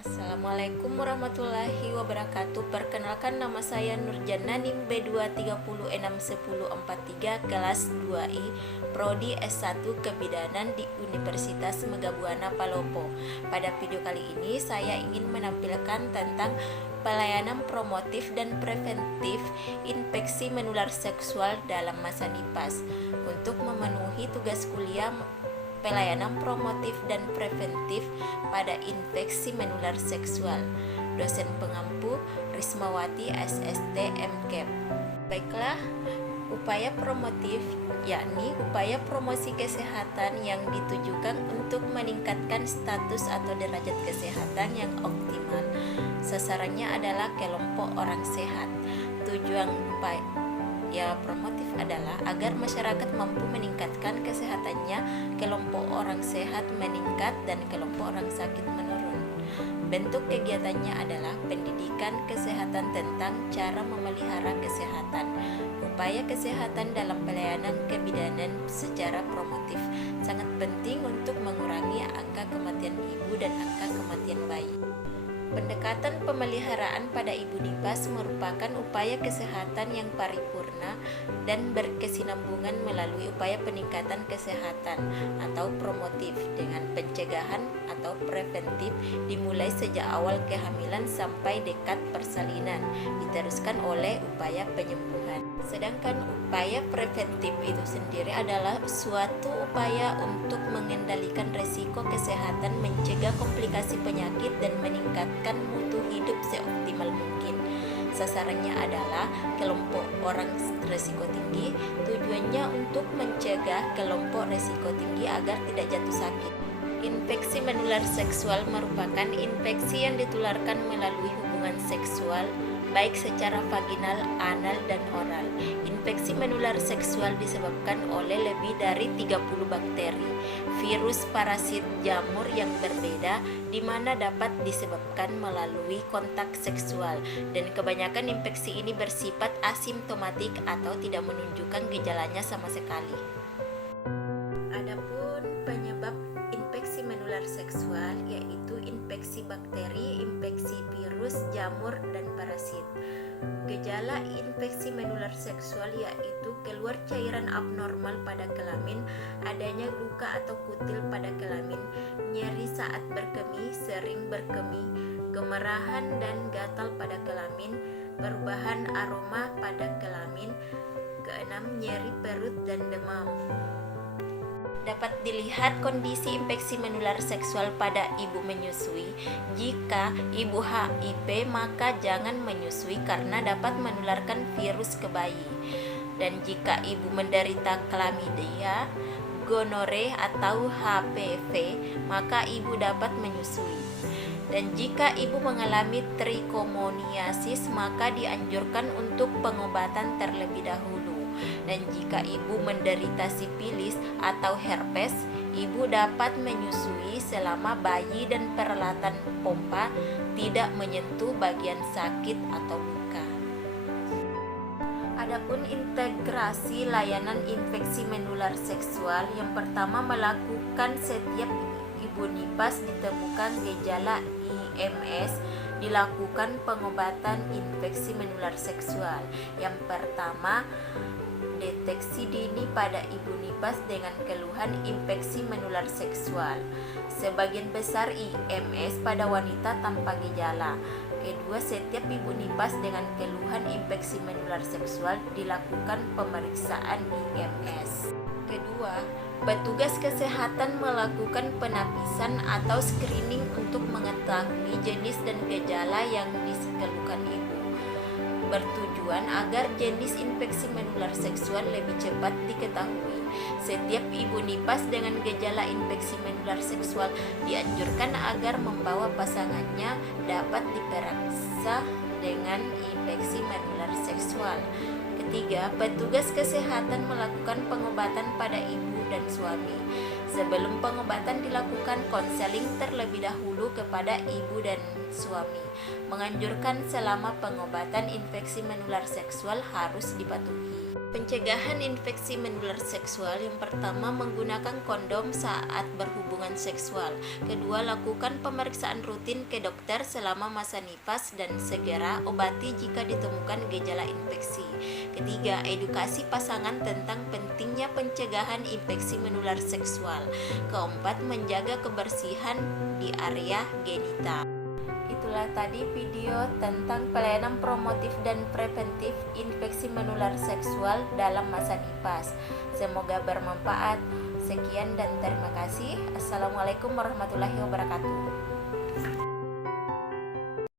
Assalamualaikum warahmatullahi wabarakatuh. Perkenalkan, nama saya Nurjana, NIM B2306143 kelas 2I, Prodi S1 Kebidanan di Universitas Megabuana Palopo. Pada video kali ini saya ingin menampilkan tentang pelayanan promotif dan preventif infeksi menular seksual dalam masa NIPAS. Untuk memenuhi tugas kuliah pelayanan promotif dan preventif pada infeksi menular seksual. Dosen pengampu Rismawati SST MKEP. Baiklah, upaya promotif yakni upaya promosi kesehatan yang ditujukan untuk meningkatkan status atau derajat kesehatan yang optimal. Sasarannya adalah kelompok orang sehat. Tujuan upaya promotif adalah agar masyarakat mampu meningkatkan kesehatannya, kelompok orang sehat meningkat dan kelompok orang sakit menurun. Bentuk kegiatannya adalah pendidikan kesehatan tentang cara memelihara kesehatan. Upaya kesehatan dalam pelayanan kebidanan secara promotif sangat penting untuk mengurangi angka kematian ibu dan angka kematian bayi. Pendekatan pemeliharaan pada ibu NIPAS merupakan upaya kesehatan yang paripurna dan berkesinambungan melalui upaya peningkatan kesehatan atau promotif dengan pencegahan atau preventif dimulai sejak awal kehamilan sampai dekat persalinan, diteruskan oleh upaya penyembuhan. Sedangkan upaya preventif itu sendiri adalah suatu upaya untuk mengendalikan resiko kesehatan, mencegah komplikasi penyakit dan meningkatkan mutu hidup seoptimal mungkin. Sasarannya adalah kelompok orang resiko tinggi. Tujuannya untuk mencegah kelompok resiko tinggi agar tidak jatuh sakit. Infeksi menular seksual merupakan infeksi yang ditularkan melalui hubungan seksual, baik secara vaginal, anal, dan oral. Infeksi menular seksual disebabkan oleh lebih dari 30 bakteri, virus, parasit, jamur yang berbeda, di mana dapat disebabkan melalui kontak seksual, dan kebanyakan infeksi ini bersifat asimptomatik atau tidak menunjukkan gejalanya sama sekali. Adapun penyebab infeksi menular seksual yaitu infeksi bakteri, infeksi virus, jamur, dan parasit. Gejala infeksi menular seksual yaitu keluar cairan abnormal pada kelamin, adanya luka atau kutil pada kelamin, nyeri saat berkemih, sering berkemih, kemerahan dan gatal pada kelamin, perubahan aroma pada kelamin, keenam nyeri perut dan demam. Dapat dilihat kondisi infeksi menular seksual pada ibu menyusui. Jika ibu HIV, maka jangan menyusui karena dapat menularkan virus ke bayi. Dan jika ibu menderita klamidia, gonore atau HPV, maka ibu dapat menyusui. Dan jika ibu mengalami trichomoniasis, maka dianjurkan untuk pengobatan terlebih dahulu. Dan jika ibu menderita sifilis atau herpes, ibu dapat menyusui selama bayi dan peralatan pompa tidak menyentuh bagian sakit atau luka. Adapun integrasi layanan infeksi menular seksual, yang pertama melakukan setiap ibu NIPAS ditemukan gejala IMS, dilakukan pengobatan infeksi menular seksual. Yang pertama, deteksi dini pada ibu NIPAS dengan keluhan infeksi menular seksual. Sebagian besar IMS pada wanita tanpa gejala. Kedua, setiap ibu NIPAS dengan keluhan infeksi menular seksual dilakukan pemeriksaan IMS. Kedua, petugas kesehatan melakukan penapisan atau screening untuk mengetahui jenis dan gejala yang dikeluhkan ibu, bertujuan agar jenis infeksi menular seksual lebih cepat diketahui. Setiap ibu NIPAS dengan gejala infeksi menular seksual dianjurkan agar membawa pasangannya dapat diperiksa dengan infeksi menular seksual. Ketiga, petugas kesehatan melakukan pengobatan pada ibu dan suami. Sebelum pengobatan dilakukan konseling terlebih dahulu kepada ibu dan suami. Menganjurkan selama pengobatan infeksi menular seksual harus dipatuhi. Pencegahan infeksi menular seksual: yang pertama, menggunakan kondom saat berhubungan seksual. Kedua, lakukan pemeriksaan rutin ke dokter selama masa nifas dan segera obati jika ditemukan gejala infeksi. Ketiga, edukasi pasangan tentang pentingnya pencegahan infeksi menular seksual. Keempat, menjaga kebersihan di area genital. Itulah tadi video tentang pelayanan promotif dan preventif infeksi menular seksual dalam masa nifas. Semoga bermanfaat. Sekian dan terima kasih. Assalamualaikum warahmatullahi wabarakatuh.